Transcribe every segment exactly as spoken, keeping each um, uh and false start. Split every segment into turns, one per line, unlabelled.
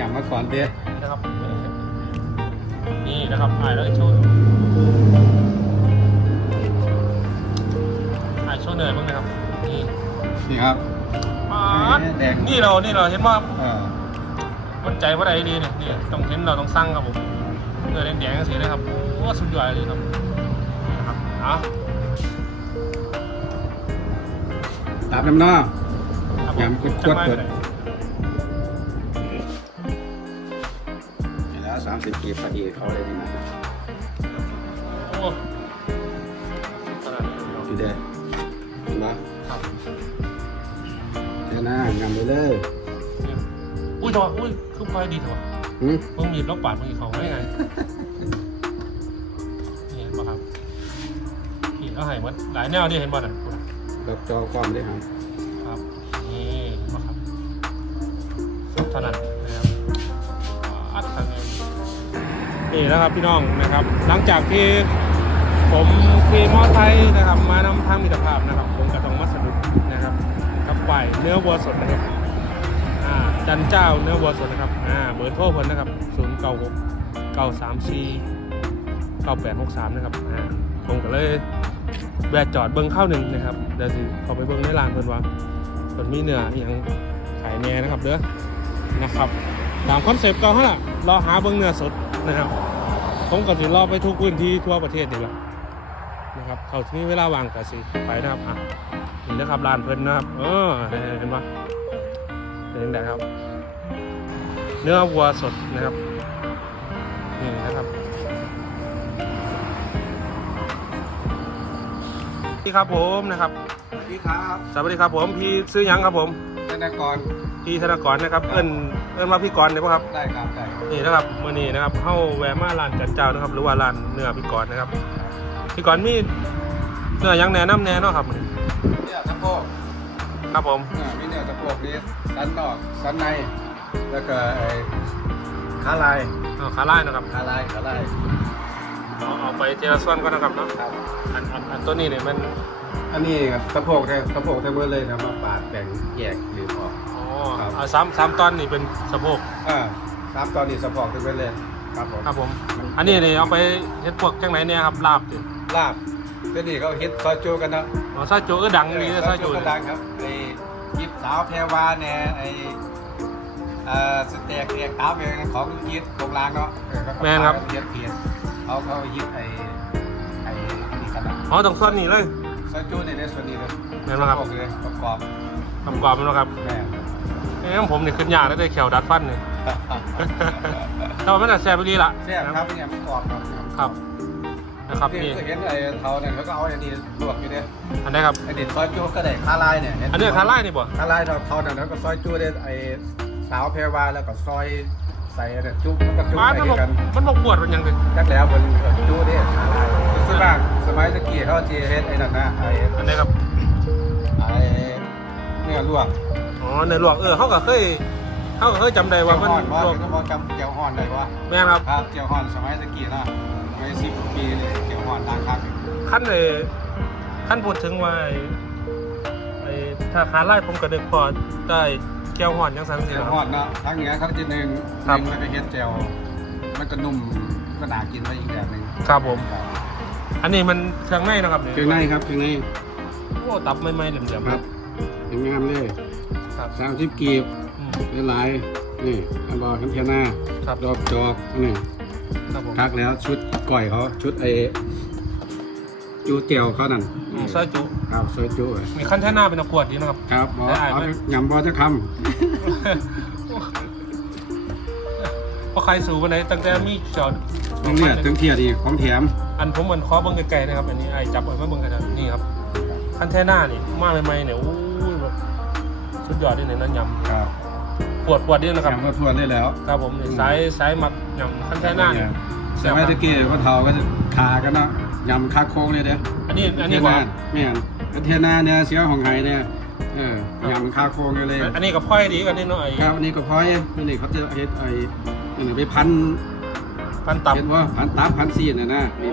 ำมาก่อนเด้
นะครับนี่นะครับถ่ายแล้วโชว์ถ่ายโชว์เหนื่อยบ้างนะครับนี่
นี่ครับ
แดงนี่เรานี่เราเห็นว่า
อ่า
วัดใจว่าอะไรดีเนี่ยนี่ต้องเห็นเราต้องสั่งครับผมเนื้อแดงๆสีนะครับโอ้สุดยอดเลยครับนะครับเอา
ตามน้ำเนาะยำกุดกุดเปิดนี่แล้วสามสิบกีบพอดีเขาเลยนี่นะ
โอ้ขนาดนี้เลย
ดีเด้เห็นปะ
ครับ
เดี๋ยวนะยำไปเลย
อุ้ยทำไมอุ้ยคือไฟดีเถอะมึงหยิบแล้วปาดมึงอีกเขาไม่ไงนี่เห็นป่ะครับขีดแล้วหายหมดหลายแนวนี่เห็นป่ะน่ะ
ดอกจอความได้ครับ
ครับนี่เห็นป่ะครับเท่านั้นนะครับอัดทางนี้นี่นะครับพี่น้องนะครับหลังจากที่ผมขี่มอเตอร์ไซค์นะครับมานำทางมิตรภาพนะครับผมก็ต้องมาสะดุดนะครับกับไก่เนื้อวัวสดนะครับจันเจ้าเนื้อวัวสดนะครับอ่าเบอร์โทรเพิ่นนะครับศูนย์เก้าหกเก้าสามสี่เก้าแปดหกสามนะครับอ่าผมก็เลยแวะจอดเบิ้งข้าวหนึ่งนะครับเดี๋ยวสิเขาไปเบิ้งในร้านเพิ่นว่าเพิ่นมีเนื้ออย่างขายแน่นะครับเด้อนะครับตามคอนเซปต์เก่าฮะล่ะรอหาเบิ้งเนื้อสดนะครับผมก็สิรอไปทุกพื้นที่ทั่วประเทศนี่แหละนะครับเขาที่มีเวลาว่างก็สิไปนะครับอ่ะนี่นะครับร้านเพิ่นนะครับเออเห็นปะเป็นยังไงครับเนื้อวัวสดนะครับนี่นะครับพี่ครับผมนะครับ
สวัสดีครับ
สวัสดีครับผมพี่ซื้อยังครับผม
ธนากร
พี่ธนากรนะครับเอิ้นเอิ้นว่าพี่กรได้ป่ะครับ
ได้ครับได้
นี่นะครับมื้อนี้นะครับเข้าแวะมาร้านจันเจ้านะครับหรือว่าร้านเนื้อพี่กรนะครับพี่กรมีเนื้อยังแหน่น้ำแหน่เนาะครับ
เนื้อสะโพก
ครับผม
มีเนื้อสะโพกนี้สันนอกสันในแล้วก็ขาลาย
ขาลายนะครับ
ขาลายขาลาย
เอาเอาไปเจรส่วนก็นะครับเนาะอันอันอันตัวนี้เนี่ยมัน
อันนี้สะโพกแท้สะโพกแท้เบอร์เลยนะมาปาดแบ่งแยกหรือพอ
อ๋อเอาสามสามตอนนี่เป็นสะโพก
อ่าสามตอนนี่สะโพกแท้เบอร์เลยครับผม
ครับผมอันนี้เนี่ยเอาไปเฮ็ดพวกจังไหนเนี่ยครับลาบดิ
ลาบตัวนี้เขาเฮ็ดซอยจูกันนะ
อ๋อซอยจูก็ดังนี่ซอยจู
ก็ดังครับไอ้ยิบสาวแพรวาเนี่ยไอ้เอ่อสเต็กเรียกตามเองของยิบโรงงานเนาะ
แม่ครับ
เฮ็ดเพียรเขาเขายิบไอ้ไอ้นี่กันนะ
อ๋อต้องส่วนนี้เลย
ซอยจูนี่ในส่วนนี้เลย
แม่ครับ
เลยประกอบ
ประกอบมั้ยครับ
แม่
เอ้ยผมนี่ขึ้นยากแล้วได้แขวดัดฟันนี่แต่ว่ามันน่ะแซ่บดีล่ะ
แซ่บครับเนี่ยประกอบครับ
ครับนะครับนี่
เห็นไอ้เขาเนี่ยเขาก็เอาอย่างนี้ลวกอยู่เนี่ย
อันนี้ครับ
ไอ้เด็ดซอยจูก็ได้คาลายเนี่ย
อันนี้คาลายนี่บ่
คาลายเราเขาเนี่ยแล้วก็ซอยจูได้ไอ้สาวแพรวาแล้วก็ซอยใส่เนี่ยจุ๊บมันก็จุ๊บไปกัน
มันบอกปวดมันยังเป็น
จักแล้วมันจู้เนี่ยคาลายซึ่งบ้างสมัยตะกี้เขาจีเฮ็ดไอ้นั่นนะไอ้
อันนี้ครับ
ไอ้เนื้อลวก
อ๋อเนื้อลวกเออเขาก็เคยเขาก็เคยจำได้ว่ามัน
ลวกก็บอกจำเจียวห่อนได้ว่า
แม่ครับ
ครับเจียวห่อนสมัยตะกี้นะไม่สิบปีนี่เจียวห่อนดังคัก
ขั้นเลยขั้นพูดถึงว่าไอ้ถ้าคาไล่ผมก็นึกพอได้แก้วห่อนยังสัน
เจียวห่อนเนาะทั้งนี้เขาจะหนึ่งหนึ่งมันไปเฮ็ดเจียวมันก็นุ่มก็น่ากินไปอีกแบบหนึ่ง
ครับผมอันนี้มันเครื่องในนะครับ
เครื่องในครับเครื่องใน
โอ้ตับไม่ไม่เหลี่ยม
ๆครับงามเลยครับสามสิบกีบหลายนี่อันบอกน้ำเทียนาดอกจอกนี่ทักแล้วชุดก่อยเขาชุดไอจูเตียวเขานั่น
ซอยจุ
ครับซอยจุ
มีขั้นแท่หน้าเป็นขวดดีนะครับ
ครับบอเอายำบอจะคำ
พอใครสูบวันไหนตั้งแต่มีจอด
ถึงเนี่ยถึงเทียดีของแถม
อันผมเหมือนคอเบิ้งไกลๆนะครับอันนี้ไอ้จับไว้เบิ้งกันนี่ครับขั้นแท่หน้านี่มาใหม่ๆเนี่ยโอ้ยแบบสุดยอดเลยเนี่ยนั่นยำ
ครับ
ปวดปวดนี่นะครับ
ยำก็ทวนได้แล้ว
ครับผมสายสายหมักยำขั้นแท่หน้าเนี่ย
สมัยตะกี้พ่อเฒ่าก็จะขากันเนาะยำคาโค้งเลยเด้อ
อันนี้อันนี้ว่า
แม่นเทียนาเนี่ยเสียของไห้เนี่ยเออยำคาโค้งเลย
อันนี้ก็พ้อยดีกันนี่เนาะไอ้
ครับอันนี้ก็พ้อยนี่เขาจะเฮ็ดไอ้นี่ไปพัน
พันตับ
เห็นว่าพันตับพันซีนน่ะนะ
โอ้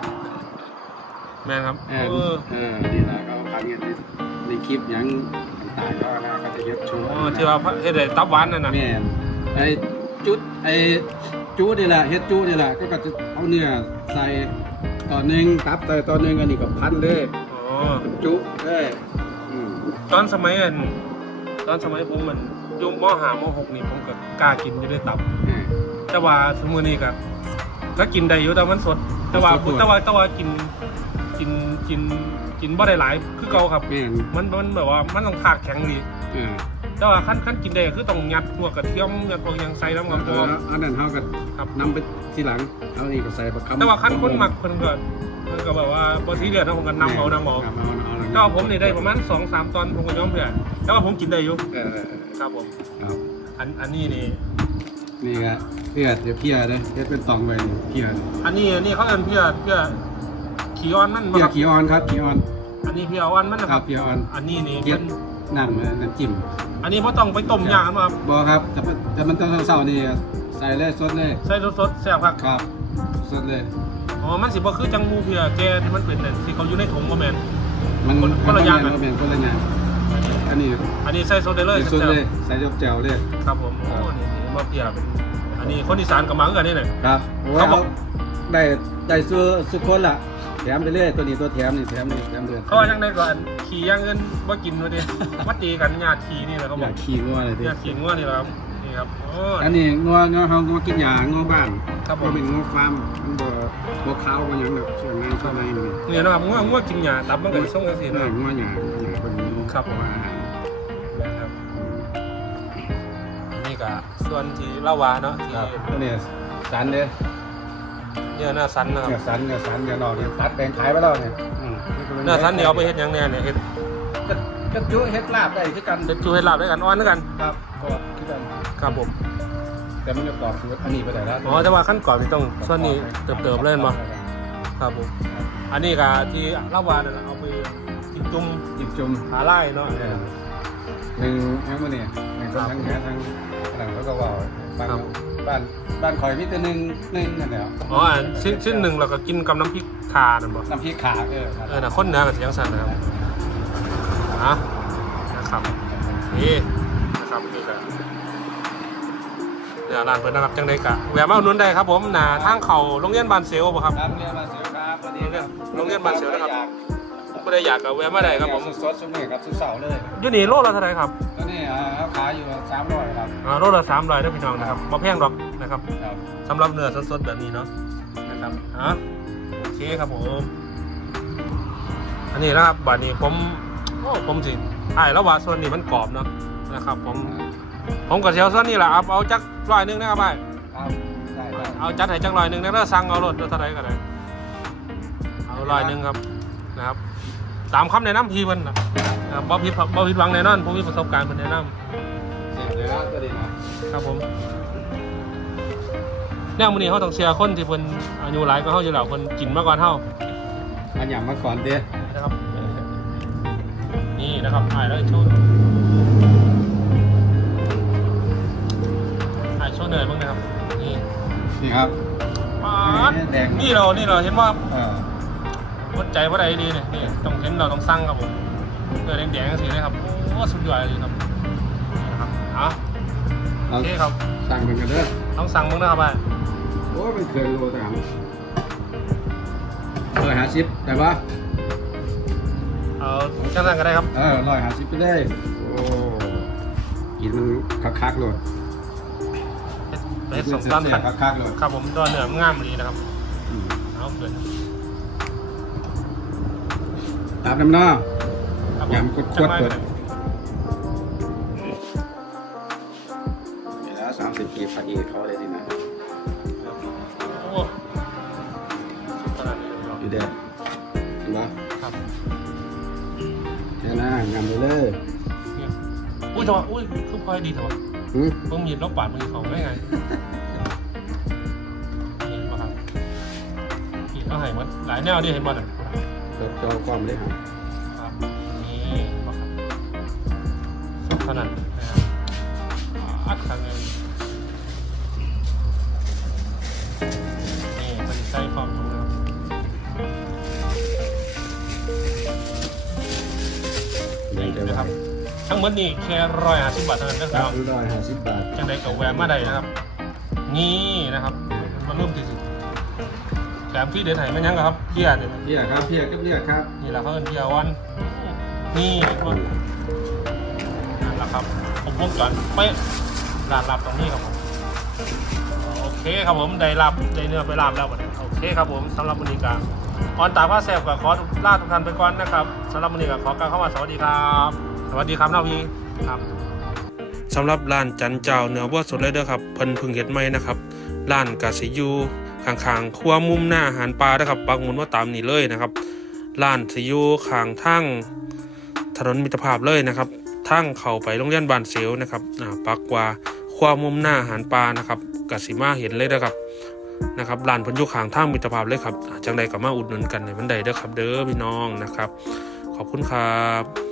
แม่ครับ
เออเออนี่ล่ะเขาพันกันในคลิปหยังตต่างก็นะก็จะเฮ็ดชู
อ๋อที่ว่าเฮ็ดได้ตับหวานนั่นน่ะ
แม่นไอ้จุดไอ้จูนี่แหละเฮ็ดจูนี่แหละก็ก็จะเอาเนื้อใส่ตอนหนึงตับใส่ตอนหนึงอันนี้ก็พันเลย
อ๋อ
จุได้อืม
ตอนสมัยอันตอนสมัยผมมันอยุ่มมห้ามหกนี่ผมก็กล้ากินอยู่ได้ตับ
อ่า
แต่ว่าสมือนี้ก็ก็กินได้อยู่แต่มันสด แต่ว่า
สดๆ
แต่ว่าแต่ว่ากินกินกินกินบ่ได้หลายคือเก่าครับ
แม่น
มันมันแบบว่ามันต้องถากแข็งดี
อ่า
แต่ว่าขั้นขั้นกินได้ก็คือต้องยัดพวกกระเทียมยัดพวกหยังใส่น้ำกับ
เอ
ตัว
ออันนั้นเฮาก็
ครับ
นำไปทีหลังเอานี่ก็ใส่ประคำ
แต่ว่าขั้นคนหมักคนก็มันก็แบบว่าบ่ซีเรียสนะผมก็นำเอานำเอา
นำเอานำเอา
แต่ว่าผมนี่ได้ประมาณสองสามตอนผมก็ยอมเพื่อแต่ว่าผมกินได้อยู่
เออเออเออ
ครับผม
ครับ
อันอันนี้นี่
นี่ก็เพื่อเดี๋ยวเพียเด้อเฮ็ดเป็นตองไว้นี่เพียนี่
อันนี้อันนี้เขาเอิ้นเพื่อเพื่อขี้อ่อนมันบ่
เพีย
ครับ
ขี้ออนครับขี้ออน
อันนี้เพื่ออ่อนมันนะ
ค
ค
รั
รั
บบ เพียออน
อันนี้นี่
เฮ็
เป็
ด
น
น้ำเออน้ำจิ้ม
อันนี้บ่ต้องไปต้มยางมาครับ
บ่ครับแต่มันแต่มันต้องเศร้าๆนี่ใส่เลยสดเลย
ใส่สดๆแซ่บครับ
ครับสดเลย
อ๋อมันสิบ่คือจังหมูเพื่อแกที่มันเป็นนั่นที่เขาอยู่ในถุงบ่แม่น
มัน
คนคนละอย่างกั
กัน นเป็นคนละอย่างอันนี้
อันนี้ใส่สดได้เลย
สดเลยใส่ยกแจ่วเลย
ครับผมโอ้นี่นี่บ่เพื่อเป็นอันนี้คนอีสานก็มาคือกันนี่แหละ
ครับโอ้ย
เขาบอก
เอาได้ได้ซื้อสุกคนละแถมไปเรื่อยตัวนี้ตัวแถมนี่แถมนี่แถมเดือน
เขาว่าจังได๋ก่อนขี่อย่างอื่นบ่กินว่าดิมาตีกันญาติขี่นี่แหละเขา
อบ
อย
าก กขี่งัวเลยดิ
ญาติขี่งัวนี่แหละครับนี่ครับโอ้
อันนี้งัวงัวเฮางัวกินหญ้างัวบ้าน
ครับผม
ก็เป็นงัวฟาร์มมันบ่บ่ขาวบ่หยังดอกช่วงนั้นช่วงในมัน
นี่นะครับงัวงัวกินหญ้าตับมันก็สิส่งจังซี่
เอ
เนาะ
องัวหญ้างัวหญ้าเป็นงัว
ครับ
เพาะว่าอาหาร
นะครับนี่ก็ส่วนที่เล่าว่าเนาะที่
ครับตัวนี้สันเด้
เนี่ยเนื้อสันนะค
เนื้
รั
อบ สันเนื้อสันเนื้อนอกเนี่ยตัดแบ่งขายไปแล้วเนี่ยอืม
เนื้อสันนี่เอาไปเฮ็ดหยังแน่เนี่ยเฮ็ด
ก็ก็จุเฮ็ดลาบได้คือกัน
เฮ็ดจูเฮ็ดลาบด้วยกันอ่อนด้วยกัน
ครับก็คือกัน
ครับผม
แต่มันจะกรอบคืออันนี้ไปได้แล้ว
อ๋อแต่ว่าขั้นก่อนนี่ต้องส่วนนี้เติบๆเลยมั้ครับผมอันนี้ก็ที่เล่าว่าเนี่ยเอาไปกินจุ่ม
จิบจุ่ม
ขาไล่เนาะ
เออหนึ่งทั้งหมดเนี่ยหนึ่งคนทั้งแง่ทั้งหลังเขาก็ว่าบ้านบ้านบ้านคอยมีแต่หนึ่งหนึ่งนั่นแหละ
อ๋ออันชิ้นชิ้นหนึ่งเราก็กินกับน้ำพริกข่านั่นบ่
น้ำพริกขาเออ
เออน่ะคนเหนือก็สิจังซั่นนะครับอ่ะนะครับนี่นะครับนี่ก็เนี่ยร้านเพิ่นนะครับจังได๋ก็แวะมาอุดหนุนได้ครับผมหน้าทางเข้าโรงเรียนบ้านเซลบ่ครับ
ครับเรียนมาเสียวครับวันนี้
โรงเรียนบ้านเสียวนะครับ ผู้ใดอยากก็แวะมาได้ครับผม
สดๆสดๆครับสดเสาเลย
อยู่นี่โลละเท่าไหร่ครับ
ตอนนี้อ่าขายอยู่สามร้อยครับ
อ่าโลละสามร้อยเด้อพี่น้องนะครับบ่แพงดอกนะครับ
ครับ
สำหรับเนื้อสดๆแบบนี้เนาะนะครับอ่ะโอเคครับผมอันนี้นะครับบัดนี้ผมโอ้ผมสิอ้ายแล้วว่าส่วนนี้มันกรอบเนาะนะครับ ผมผมก็สิเอาส่วนนี้แหละครับเอาจักร้อยหนึงนะครับอ้าย
ครับได้ได้
เอาจัดให้จักร้อยหนึงนะแล้วสั่งเอารถเท่าไหร่ก็ได้เอาร้อยหนึงครับนะครับ ตามคำแนะนำพี่เพิ่นนะนะครับบ่ผิดบ่ผิดหวังแน่นอนผมมีประสบการณ์เพิ่นแนะนำ
เสร็จเลยนะตัวนี้นะครับ
ผมแนวมื้อนี้เฮาต้องเสียคนที่เพิ่นอายุหลายกว่าเฮาอยู่แล้วเพิ่นกินมาก่อนเฮา
อันอย่างมาก่อนเด้อ
นะครับนี่นะครับถ่ายแล้วโชว์ถ่ายโชว์เหนื่อยบ้างนะครับนี่
นี่ครับ
ป๊าด
แดง
นี่เรานี่เราเห็นว่า
เออ
วัดใจว่าใดดีเนี่ยนี่ต้องเห็นเราต้องสั่งครับผมเกลือแดงๆสีนะครับโอ้สุดยอดเลยครับนี่นะครับอ่ะโอ
เรา
เคครับ
สั่งเป็นกันเด้อ
ต้องสั่งมึงนะครับไป
โอ้เป็นเคยโลต่างร้อยห้าสิบแต่ว่า
เอาช่างสั่งก็ได้ครับ
เออร้อยห้าสิบไปเลยโอ้กินมันคักๆเลย
ไปเฮ็ดสองตัน
เสี
กั
ย
น
ๆคักๆเลย
ครับผมตัวเนื้อมันงามดีนะครับ
อืม
เอาเกิน
ตามน้ำหน้า
ครับผม
ยำกดขวดเปิด นี่แล้วสามสิบปีพอดีเขาเลยดีนะ
โอ้สุดขนาดนี้เลยเหรอ
อยู่เด็ดเห็นปะ
ครับ
แค่นั้นงามไปเลย
เนี่ยอุ้ยจังหวะอุ้ยคือพลอยดีจังหวะ
หืม
เพิ่งมีดล็อกปาดมือเขาได้ไงเห็นปะครับนี่เขาให้หมดหลายแนวดิเห็นบ่น่ะ
รถจอความเลยครับ
ครับนี่ปะครับสุดขนาดนะครับอัดขังเลยนี่มันใช้ความรู้นะครับ
ยังจะ
นะ
ไหว
ครับทั้งหมดนี่แค่ร้อยห้าสิบบาทเท่านั้นนะค
ครั
รั
บบ ร้อยห้าสิบบาท
จังใดกับแวะมาได้นะครับ นี่นะครับมาเริ่มที่สิแถมพี่เดินไหนไม่ยั้งครับเพียเนี่ย
เพียครับเพียกับเพียครับ
นี่แหละเขาเป็นเพียวันนี่มันนั่นแหละครับผมวงจรเป๊ะร้านลับตรงนี้ครับผมโอเคครับผมได้รับได้เนื้อไปรับแล้ววันนี้โอเคครับผมสำหรับวันนี้การออนตาผ้าแซ่บกับขอลาทุกท่านไปก่อนนะครับสำหรับวันนี้ก็ขอกล่าวเข้ามาสวัสดีครับสวัสดีครับน้องพี่ครับสำหรับร้านจันเจ้าเนื้อวัวสดเลยเด้อครับเพิ่นเพึ่งเฮ็ดใหม่นะครับร้านกาซิยูข้างๆครัวมุมหน้าอาหารปลานะครับปักหมุดว่าตามนี้เลยนะครับร้านซิยูข้างทั้งถนนมิตรภาพเลยนะครับทั้งเข้าไปโรงเรียนบ้านเสียวนะครับอ่าปักว่าครัวมุมหน้าอาหารปลานะครับกสิมาเห็นเลยเด้อครับนะครับร้านเพิ่นอยู่ข้างทางมิตรภาพเลยครับจังใดก็มาอุดหนุนกันในวันใดเด้อครับเด้อพี่น้องนะครับขอบคุณครับ